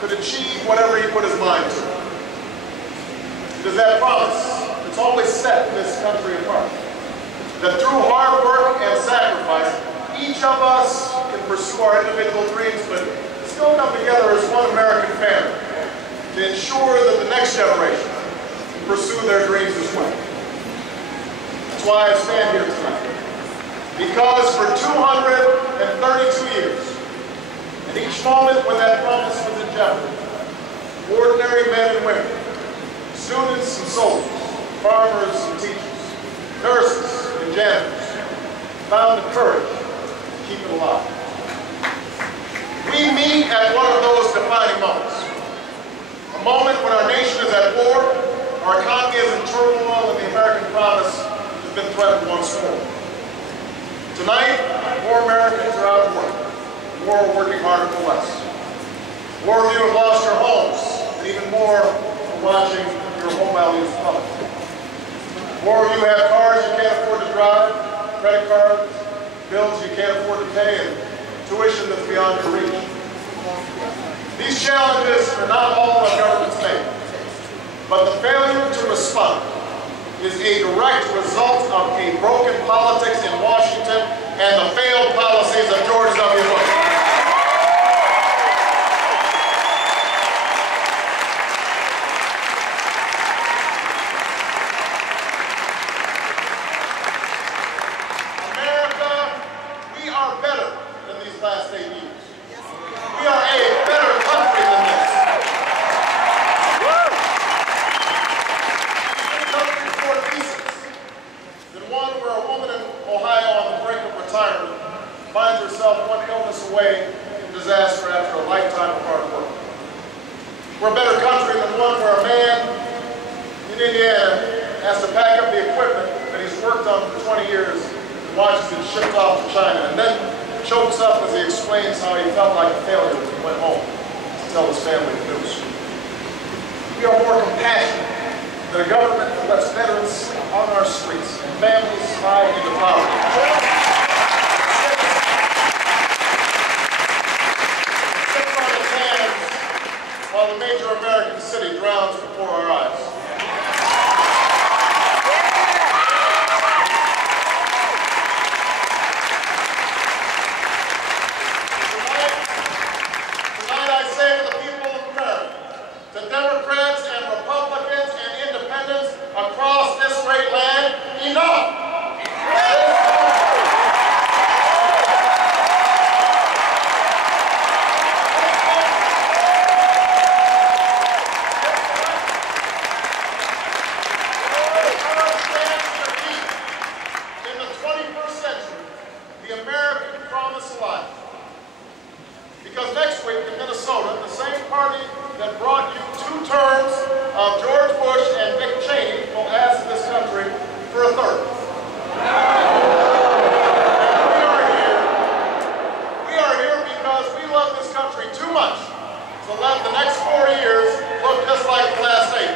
could achieve whatever he put his mind to. It is that promise that's always set this country apart, that through hard work and sacrifice, each of us can pursue our individual dreams, but still come together as one American family to ensure that the next generation can pursue their dreams as well. That's why I stand here tonight. Because for 232 years, and each moment when that promise was in jeopardy, ordinary men and women, students and soldiers, farmers and teachers, nurses and janitors, found the courage to keep it alive. We meet at one of those defining moments. A moment when our nation is at war, our economy is in turmoil, and the American promise has been threatened once more. Tonight, more Americans are out of work. More are working harder for less. More of you have lost your homes, and even more are watching your home values plummet. More of you have cars you can't afford to drive, credit cards, bills you can't afford to pay, and tuition that's beyond your reach. These challenges are not all our government's made, but the failure to respond is a direct result of a broken politics in Washington and the failed policies of George W. Bush. America, we are better than these last 8 years. We are a better country than this. One where a woman in Ohio on the brink of retirement finds herself one illness away from disaster after a lifetime of hard work. We're a better country than one where a man in Indiana has to pack up the equipment that he's worked on for 20 years and watches it shipped off to China, and then chokes up as he explains how he felt like a failure when he went home to tell his family the news. We are more compassionate than a government that lets veterans sleep on our streets and families slide into poverty. Sits on its hands while the major American city drowns before our eyes. Tonight I say to the people of America, to Democrats and Republicans and independents across this great land, enough! In the 21st century, the American promise alive. Because next week in Minnesota, the same party that brought you 2 terms of George Bush and Dick Cheney will ask this country for a 3rd. We are here because we love this country too much to let the next 4 years look just like the last 8.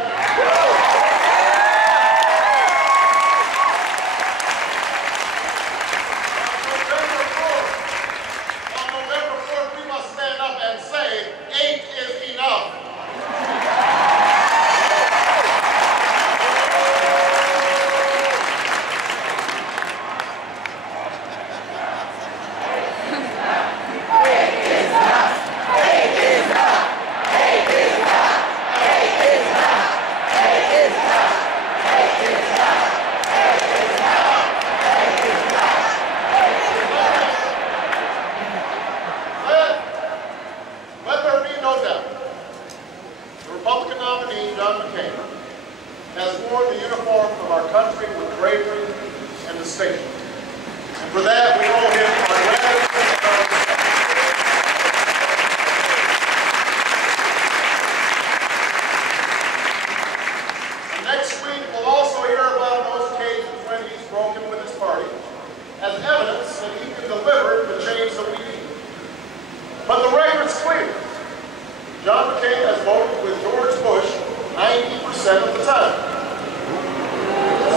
Has worn the uniform of our country with bravery and distinction. And for that, we owe him our gratitude. And next week, we'll also hear about those occasions when he's broken with his party as evidence that he can deliver the change that we need. But the record's clear. John McCain has voted with George Bush 90% of the time.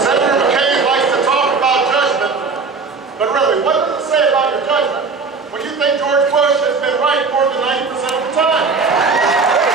Senator McCain likes to talk about judgment, but really, what does it say about your judgment when you think George Bush has been right more than 90% of the time?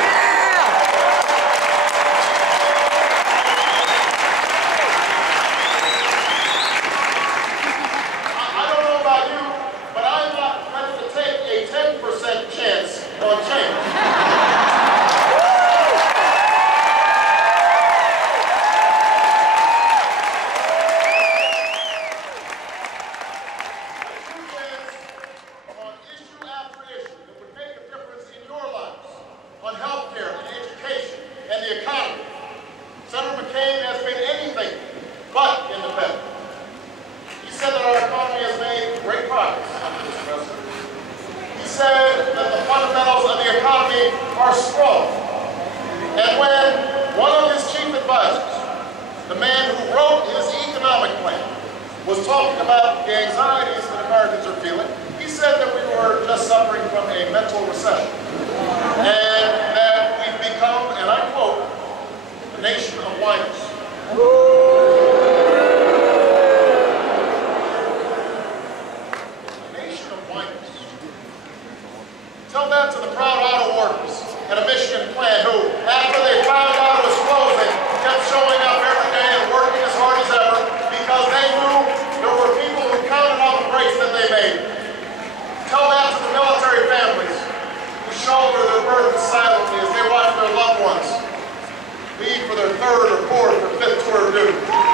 economy are strong. And when one of his chief advisors, the man who wrote his economic plan, was talking about the anxieties that Americans are feeling, he said that we were just suffering from a mental recession. And that we've become, and I quote, a nation of whiners. A nation of whiners. Tell that to the proud auto workers at a Michigan plant who, after they found out it was closing, kept showing up every day and working as hard as ever because they knew there were people who counted on the breaks that they made. Tell that to the military families who shoulder their burdens silently as they watch their loved ones leave for their third or fourth or fifth tour of duty.